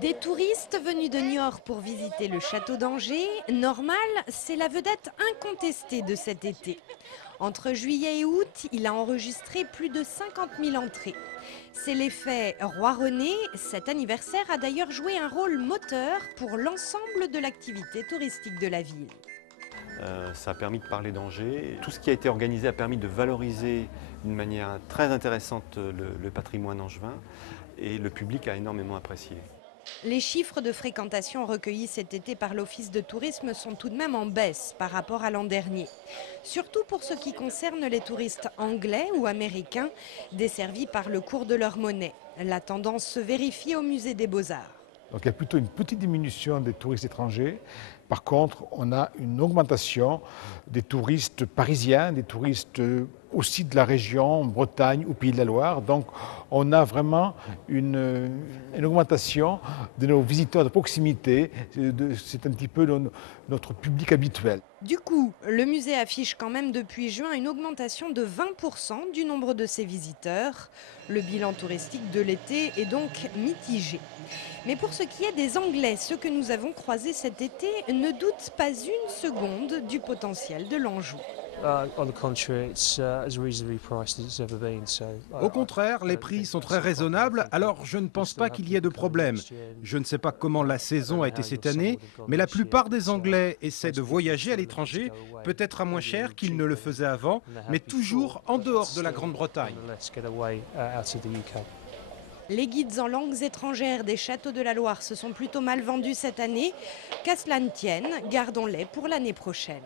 Des touristes venus de Niort pour visiter le château d'Angers, Normal, c'est la vedette incontestée de cet été. Entre juillet et août, il a enregistré plus de 50 000 entrées. C'est l'effet Roi René. Cet anniversaire a d'ailleurs joué un rôle moteur pour l'ensemble de l'activité touristique de la ville. Ça a permis de parler d'Angers. Tout ce qui a été organisé a permis de valoriser d'une manière très intéressante le patrimoine angevin et le public a énormément apprécié. Les chiffres de fréquentation recueillis cet été par l'Office de tourisme sont tout de même en baisse par rapport à l'an dernier. Surtout pour ce qui concerne les touristes anglais ou américains, desservis par le cours de leur monnaie. La tendance se vérifie au musée des Beaux-Arts. Donc il y a plutôt une petite diminution des touristes étrangers. Par contre, on a une augmentation des touristes parisiens, des touristes aussi de la région, Bretagne ou Pays de la Loire. Donc on a vraiment une augmentation de nos visiteurs de proximité. C'est un petit peu notre public habituel. Du coup, le musée affiche quand même depuis juin une augmentation de 20% du nombre de ses visiteurs. Le bilan touristique de l'été est donc mitigé. Mais pour ce qui est des Anglais, ceux que nous avons croisés cet été ne doutent pas une seconde du potentiel de l'Anjou. Au contraire, les prix sont très raisonnables, alors je ne pense pas qu'il y ait de problème. Je ne sais pas comment la saison a été cette année, mais la plupart des Anglais essaient de voyager à l'étranger, peut-être à moins cher qu'ils ne le faisaient avant, mais toujours en dehors de la Grande-Bretagne. Les guides en langues étrangères des châteaux de la Loire se sont plutôt mal vendus cette année. Qu'à cela ne tienne, gardons-les pour l'année prochaine.